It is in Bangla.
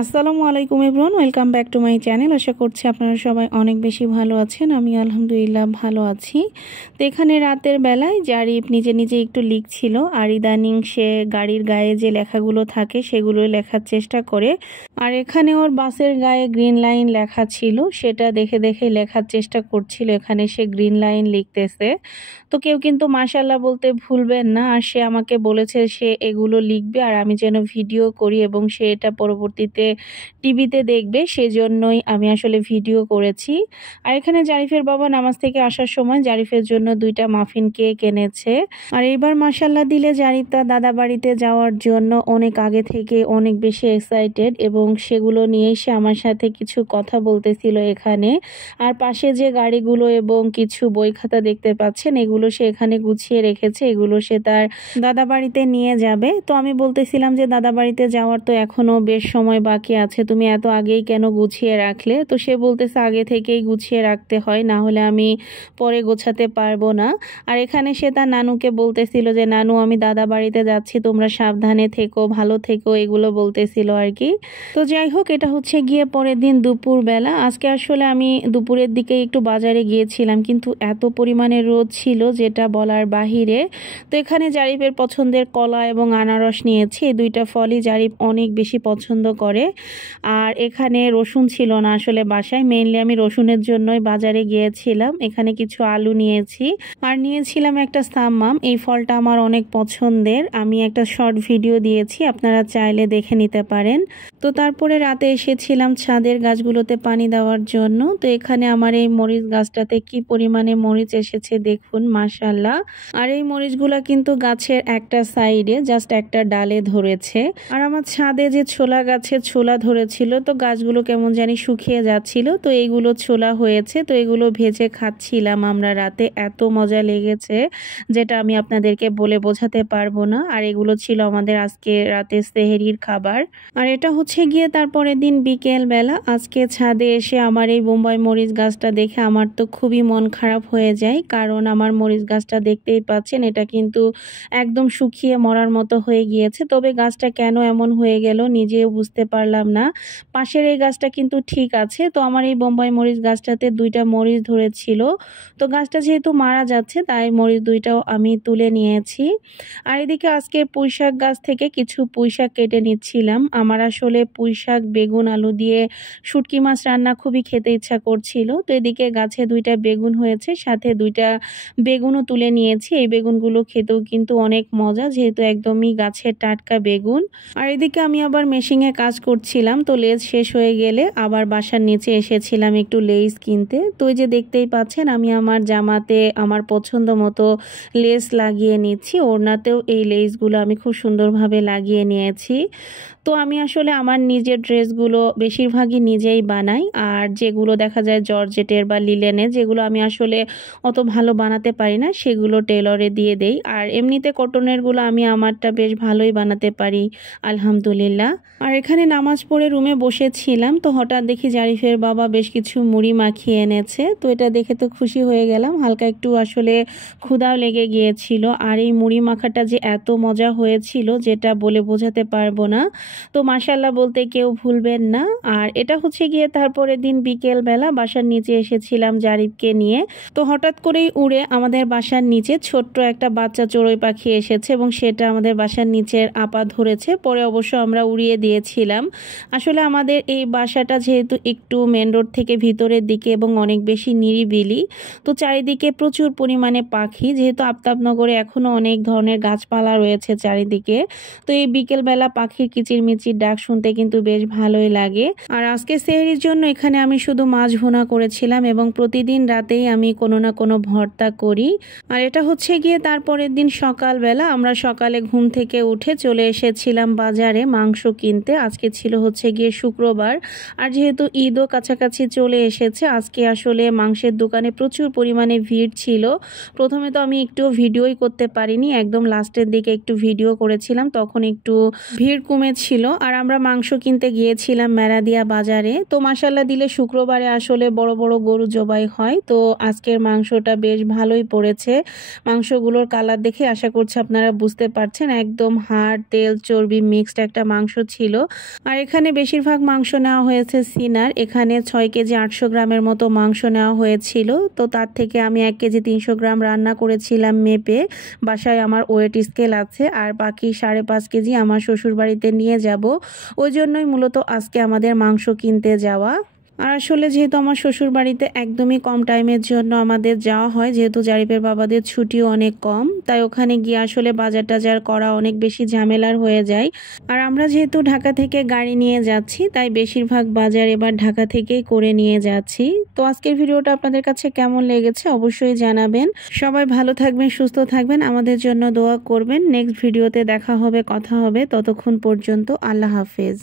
আসসালামু আলাইকুম everyone, welcome back to my channel. আশা করছি আপনারা সবাই অনেক বেশি ভালো আছেন। আমি আলহামদুলিল্লাহ ভালো আছি। তো এখানে রাতের বেলায় জারিফ নিজে নিজে একটু লিখছিল, আর ইদানিং সে গাড়ির গায়ে যে লেখাগুলো থাকে সেগুলো লেখার চেষ্টা করে। আর এখানে ওর বাসের গায়ে গ্রিন লাইন লেখা ছিল, সেটা দেখে দেখে লেখার চেষ্টা করছিল। এখানে সে গ্রিন লাইন লিখতেছে। তো কেউ কিন্তু মাশাআল্লাহ বলতে ভুলবেন না। আর সে আমাকে বলেছে সে এগুলো লিখবে আর আমি যেন ভিডিও করি, এবং সে এটা পরবর্তীতে টিভিতে দেখবে, সেজন্যই আমি আসলে ভিডিও করেছি। আর এখানে জারিফের বাবা নামাজ থেকে আসার সময় জারিফের জন্য 2টা মাফিন কেক এনেছে। আর এইবার মাশাআল্লাহ দিলে জারিফ তার দাদা বাড়িতে যাওয়ার জন্য অনেক আগে থেকে অনেক বেশি এক্সাইটেড, এবং সেগুলো নিয়ে সে আমার সাথে কিছু কথা বলতেছিল এখানে। আর পাশে যে গাড়িগুলো এবং কিছু বই খাতা দেখতে পাচ্ছেন, এগুলো সে এখানে গুছিয়ে রেখেছে। এগুলো সে তার দাদা বাড়িতে নিয়ে যাবে। তো আমি বলতেছিলাম যে দাদা বাড়িতে যাওয়ার তো এখনো বেশ সময় বাকি আছে, তুমি এত আগেই কেন গুছিয়ে রাখলে? তো সে বলতেছে আগে থেকেই গুছিয়ে রাখতে হয়, না হলে আমি পরে গোছাতে পারবো না। আর এখানে সে তার নানুকে বলতেছিল যে নানু আমি দাদা বাড়িতে যাচ্ছি, তোমরা সাবধানে থেকো, ভালো থেকো, এগুলো বলতেছিল আর কি। তো যাই হোক, এটা হচ্ছে গিয়ে পরের দিন দুপুর বেলা। আজকে আসলে আমি দুপুরের দিকে একটু বাজারে গিয়েছিলাম, কিন্তু এত পরিমাণে রোদ ছিল যেটা বলার বাহিরে। তো এখানে জারিফের পছন্দের কলা এবং আনারস নিয়েছি। এই 2টা ফলই জারিফ অনেক বেশি পছন্দ করে। আর এখানে রসুন ছিল না আসলে বাসায়, মেইনলি আমি রসুনের জন্যই বাজারে গিয়েছিলাম। এখানে কিছু আলু নিয়েছি, আর নিয়েছিলাম একটা সাম্মাম। এই ফলটা আমার অনেক পছন্দের, আমি একটা শর্ট ভিডিও দিয়েছি, আপনারা চাইলে দেখে নিতে পারেন। তো তারপরে রাতে এসেছিলাম ছাদের গাছগুলোতে পানি দেওয়ার জন্য। তো এখানে আমার এই মরিচ গাছটাতে কি পরিমাণে মরিচ এসেছে দেখুন, মাশাআল্লাহ। আর এই মরিচগুলা কিন্তু গাছের একটা সাইডে জাস্ট একটা ডালে ধরেছে। আর আমার ছাদে যে ছোলা গাছে ছোলা ধরেছিল, তো গাছগুলো কেমন জানি শুকিয়ে যাচ্ছিল, তো এইগুলো ছোলা হয়েছে। তো এগুলো ভেজে খাচ্ছিলাম আমরা রাতে, এত মজা লেগেছে যেটা আমি আপনাদেরকে বলে বোঝাতে পারবো না। আর এগুলো ছিল আমাদের আজকে রাতে সেহরির খাবার। আর এটা হচ্ছে গিয়ে তারপরের দিন বিকেল বেলা। আজকে ছাদে এসে আমার এই বোম্বাই মরিচ গাছটা দেখে আমার তো খুবই মন খারাপ হয়ে যায়, কারণ আমার মরিচ গাছটা দেখতেই পাচ্ছেন এটা কিন্তু একদম শুকিয়ে মরার মতো হয়ে গিয়েছে। তবে গাছটা কেন এমন হয়ে গেল নিজেও বুঝতে পারলাম না। পাশের এই গাছটা কিন্তু ঠিক আছে। তো আমার এই বোম্বাই মরিচ গাছটাতে 2টা মরিচ ধরেছিল। তো গাছটা যেহেতু মারা যাচ্ছে, তাই মরিচ 2টাও আমি তুলে নিয়েছি। আর এদিকে আজকে পুঁইশাক গাছ থেকে কিছু পুঁইশাক কেটে নিচ্ছিলাম। আমার আসলে পুঁইশাক বেগুন আলু দিয়ে শুটকি মাছ রান্না খুবই খেতে ইচ্ছা করছিল। তো এদিকে গাছে 2টা বেগুন হয়েছে, সাথে 2টা বেগুনও তুলে নিয়েছি। এই বেগুনগুলো খেতেও কিন্তু অনেক মজা, যেহেতু একদমই গাছের টাটকা বেগুন। আর এদিকে আমি আবার মেশিনে কাজ করছিলাম। তো লেজ শেষ হয়ে গেলে আবার বাসার নিচে এসেছিলাম একটু লেস কিনতে। তো এই যে দেখতেই পাচ্ছেন আমি আমার জামাতে আমার পছন্দ মতো লেস লাগিয়ে নিচ্ছি। ওড়নাতেও এই লেসগুলো আমি খুব সুন্দরভাবে লাগিয়ে নিয়েছি। তো আমি আসলে আমার নিজের ড্রেসগুলো বেশিরভাগই নিজেই বানাই, আর যেগুলো দেখা যায় জর্জেটের বা লিলেনের, যেগুলো আমি আসলে অত ভালো বানাতে পারি না, সেগুলো টেলরে দিয়ে দেই। আর এমনিতে কটনেরগুলো আমি আমারটা বেশ ভালোই বানাতে পারি আলহামদুলিল্লাহ। আর এখানে নামাজ পড়ে রুমে বসেছিলাম, তো হঠাৎ দেখি জারিফের বাবা বেশ কিছু মুড়ি মাখিয়ে এনেছে। তো এটা দেখে তো খুশি হয়ে গেলাম, হালকা একটু আসলে ক্ষুধাও লেগে গিয়েছিল। আর এই মুড়ি মাখাটা যে এত মজা হয়েছিল যেটা বলে বোঝাতে পারবো না। তো মাশাআল্লাহ বলতে কেউ ভুলবেন না। আর এটা হচ্ছে গিয়ে তারপরের দিন বিকেল বেলা বাসার নিচে এসেছিলাম জারিফকে নিয়ে। তো হঠাৎ করেই উড়ে আমাদের বাসার নিচে ছোট্ট একটা বাচ্চা চড়ুই পাখি এসেছে, এবং সেটা আমাদের বাসার নিচের আপা ধরেছে। পরে অবশ্য আমরা উড়িয়ে দিয়েছিলাম। আসলে আমাদের এই বাসাটা যেহেতু একটু মেন রোড থেকে ভিতরের দিকে এবং অনেক বেশি নিরিবিলি, তো চারিদিকে প্রচুর পরিমাণে পাখি, যেহেতু আফতাবনগরে এখনো অনেক ধরনের গাছপালা রয়েছে চারিদিকে। তো এই বিকেলবেলা পাখির কিচিরমিচির ডাক শুনতে কিন্তু বেশ ভালোই লাগে। আর আজকে সেহরির জন্য এখানে আমি শুধু মাছ ভুনা করেছিলাম, এবং প্রতিদিন রাতেই আমি কোনো না কোনো ভর্তা করি। আর এটা হচ্ছে গিয়ে তারপরের দিন সকালবেলা। আমরা সকালে ঘুম থেকে উঠে চলে এসেছিলাম বাজারে মাংস কিনতে। আজকে ছিল হচ্ছে গিয়ে শুক্রবার, আর যেহেতু ঈদও কাছাকাছি চলে এসেছে, আজকে আসলে মাংসের দোকানে প্রচুর পরিমাণে ভিড় ছিল। প্রথমে তো আমি একটু ভিডিওই করতে পারিনি, একদম লাস্টের দিকে একটু ভিডিও করেছিলাম, তখন একটু ভিড় কমেছিল। আর আমরা মাংস কিনতে গিয়েছিলাম মেরাদিয়া বাজারে। তো মাশাআল্লাহ দিলে শুক্রবারে আসলে বড় বড় গরু জবাই হয়। তো আজকের মাংসটা বেশ ভালোই পড়েছে। মাংসগুলোর কালার দেখে আশা করছি আপনারা বুঝতে পারছেন, একদম হাড় তেল চর্বি মিক্সড একটা মাংস ছিল। আর এখানে বেশিরভাগ মাংস নেওয়া হয়েছে সিনার। এখানে 6 কেজি 800 গ্রামের মতো মাংস নেওয়া হয়েছিল। তো তার থেকে আমি 1 কেজি 300 গ্রাম রান্না করেছিলাম মেপে। বাসায় আমার ওয়েট স্কেল আছে, আর বাকি 5.5 কেজি আমার শ্বশুরবাড়িতে নিয়ে যাব। ওই জন্যই মূলত আজকে আমাদের মাংস কিনতে যাওয়া। আর আসলে যেহেতু আমার শ্বশুর বাড়িতে একদমই কম টাইমের জন্য আমাদের যাওয়া হয়, যেহেতু জারিফের বাবাদের ছুটিও অনেক কম, তাই ওখানে গিয়ে আসলে বাজার টাজার করা অনেক বেশি ঝামেলার হয়ে যায়। আর আমরা যেহেতু ঢাকা থেকে গাড়ি নিয়ে যাচ্ছি, তাই বেশিরভাগ বাজার এবার ঢাকা থেকেই করে নিয়ে যাচ্ছি। তো আজকের ভিডিওটা আপনাদের কাছে কেমন লেগেছে অবশ্যই জানাবেন। সবাই ভালো থাকবেন, সুস্থ থাকবেন, আমাদের জন্য দোয়া করবেন। নেক্সট ভিডিওতে দেখা হবে, কথা হবে। ততক্ষণ পর্যন্ত আল্লাহ হাফেজ।